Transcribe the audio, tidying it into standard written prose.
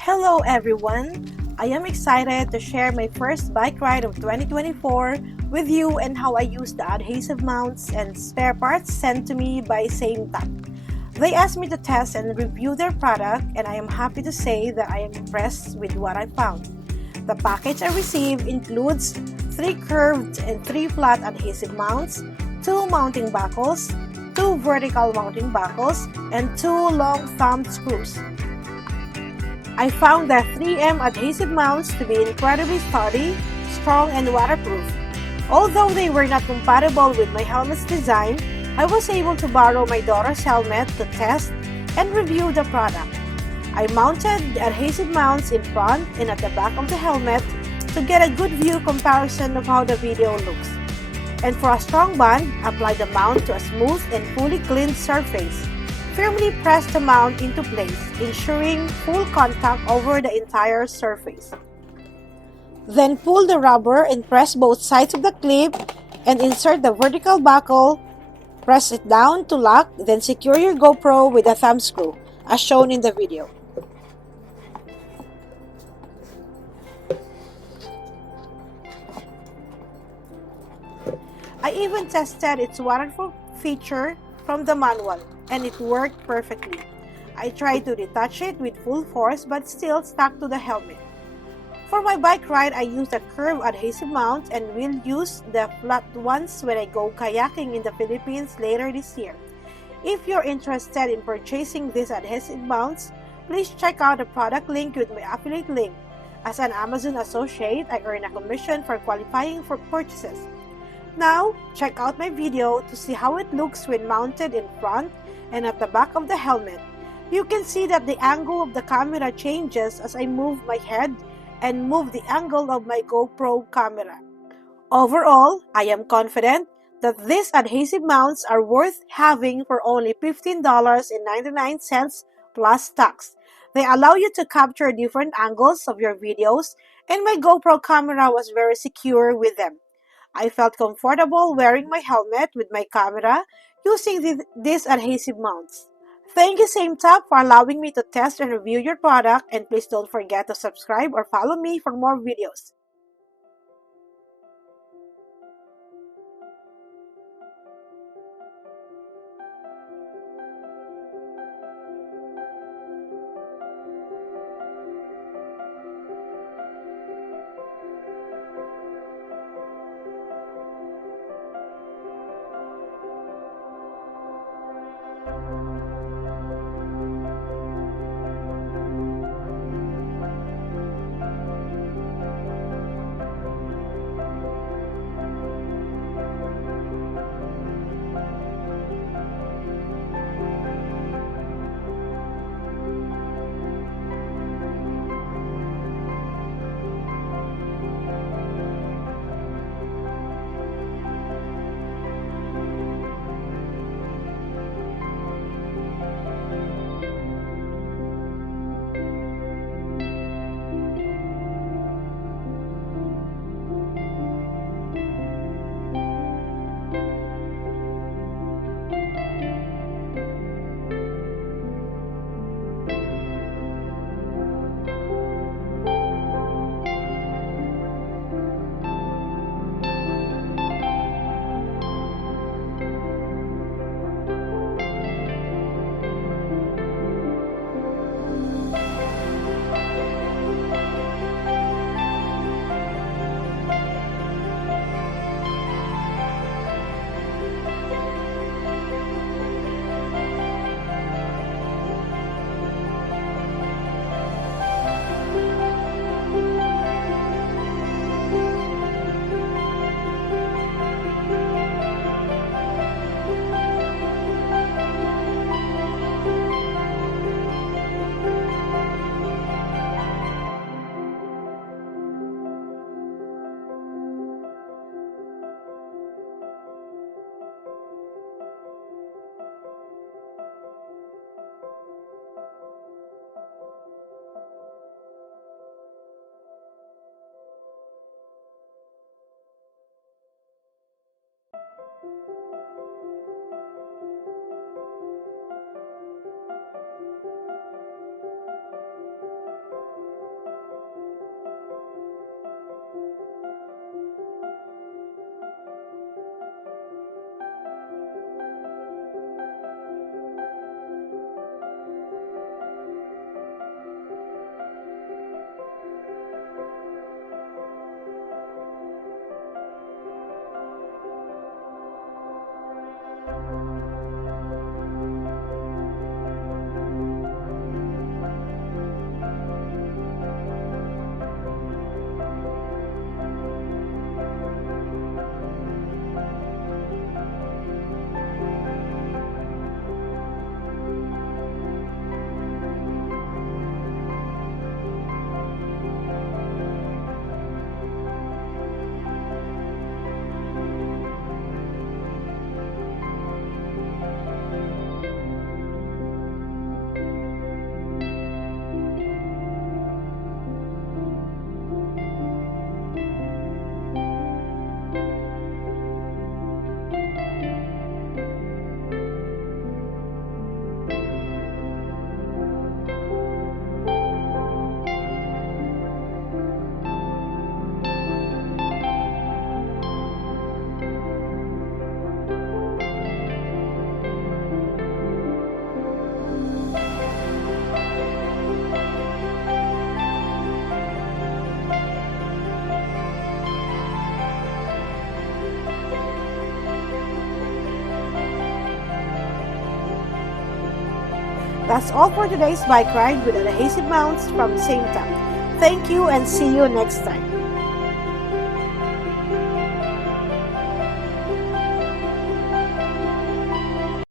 Hello everyone! I am excited to share my first bike ride of 2024 with you and how I use the adhesive mounts and spare parts sent to me by Same Tap. They asked me to test and review their product, and I am happy to say that I am impressed with what I found. The package I received includes 3 curved and 3 flat adhesive mounts, 2 mounting buckles, 2 vertical mounting buckles, and 2 long thumb screws. I found the 3M adhesive mounts to be incredibly sturdy, strong, and waterproof. Although they were not compatible with my helmet's design, I was able to borrow my daughter's helmet to test and review the product. I mounted the adhesive mounts in front and at the back of the helmet to get a good view comparison of how the video looks. And for a strong bond, apply the mount to a smooth and fully cleaned surface. Firmly press the mount into place, ensuring full contact over the entire surface. Then pull the rubber and press both sides of the clip and insert the vertical buckle. Press it down to lock, then secure your GoPro with a thumb screw, as shown in the video. I even tested its waterproof feature from the manual, and it worked perfectly. I tried to detach it with full force but still stuck to the helmet. For my bike ride, I used a curved adhesive mount and will use the flat ones when I go kayaking in the Philippines later this year. If you're interested in purchasing these adhesive mounts, please check out the product link with my affiliate link. As an Amazon associate, I earn a commission for qualifying for purchases. Now, check out my video to see how it looks when mounted in front and at the back of the helmet. You can see that the angle of the camera changes as I move my head and move the angle of my GoPro camera. Overall, I am confident that these adhesive mounts are worth having for only $15.99 plus tax. They allow you to capture different angles of your videos, and my GoPro camera was very secure with them. I felt comfortable wearing my helmet with my camera using these adhesive mounts. Thank you, SameTap, for allowing me to test and review your product, and please don't forget to subscribe or follow me for more videos. That's all for today's bike ride with adhesive mounts from Same Tap. Thank you and see you next time.